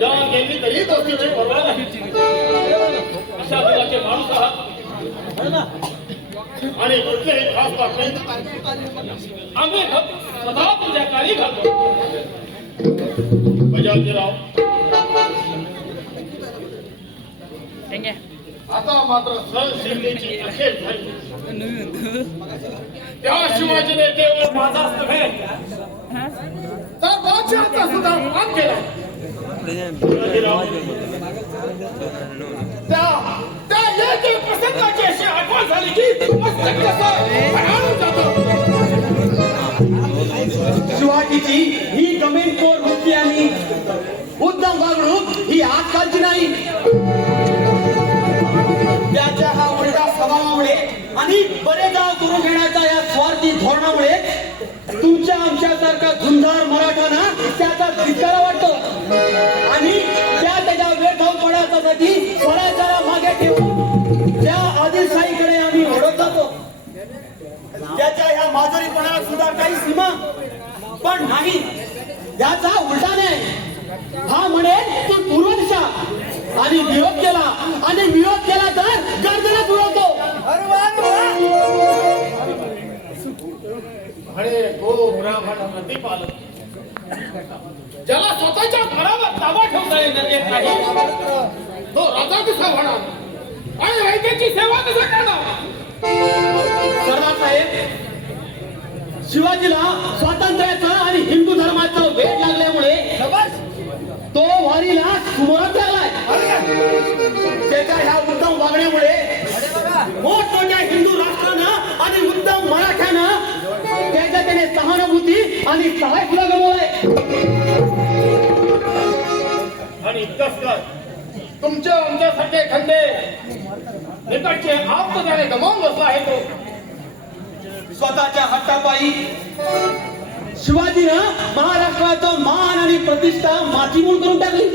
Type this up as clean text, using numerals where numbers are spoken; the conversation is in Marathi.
जान गेली तरी दोस्तीची पर्वा नाही. अशा दिलाचे माणूस आहात आणि कुठलेही खास बात नाही. आम्ही सदा तुझ्या काळी घालतो. बजावजीराव, आता मात्र सण शिंदेची अखेर झाली. त्या शिवाजीने केवळ माझाच नव्हे तर राज्याचा सुद्धा मान केला. त्या एक प्रसंगाची अशी आठवण झाली की मस्तक कसं भरावून जातं. शिवाजीची ही जमीनखोर वृत्ती आणि उद्धम वागणूक ही आजकालची नाही. त्याच्या हा उलटा स्वभावामुळे आणि बरेचदा करून घेण्याच्या या स्वार्थी धोरणामुळे तुमच्या आमच्यासारखा झुंजार मराठांना त्याचा धिक्कार वाटतो आणि त्याच्या वेठवपणासाठी स्वराज्याला मागे ठेवून त्या आदिलशाहीकडे आम्ही ओढत जातो. त्याच्या ह्या माजुरीपणाला सुद्धा काही सीमा पण नाही. याचा उलटा नाही. हा म्हणे तू पूर्व दिशा आणि विरोध केला तर गर्दनात उडवतो. म्हणे गो ब्राह्मण प्रतिपालक, ज्याला स्वतःच्या घरावर ताबा ठेवता येत नाही तो राजा कसा होणार आणि वैद्याची सेवा कसा करणार. सरदारसाहेब, शिवाजीला स्वातंत्र्याचा आणि हिंदू धर्माचा वेध लागल्यामुळे तो वारीला सुमोरात लागलाय. त्याच्या ह्या उत्तम वागण्यामुळे मोठमोठ्या हिंदू राष्ट्रानं आणि उत्तम मराठ्यानं त्याने सहानुभूती आणि सहाय सुद्धा गमावलाय. आणि इतकंच काय, तुमच्या आमच्यासारखे खंडे निकटचे आप्त त्याने गमावून बसला आहे. तो स्वतःच्या हट्टापायी शिवाजीनं महाराष्ट्राचं मान आणि प्रतिष्ठा मातीमूळ करून टाकली.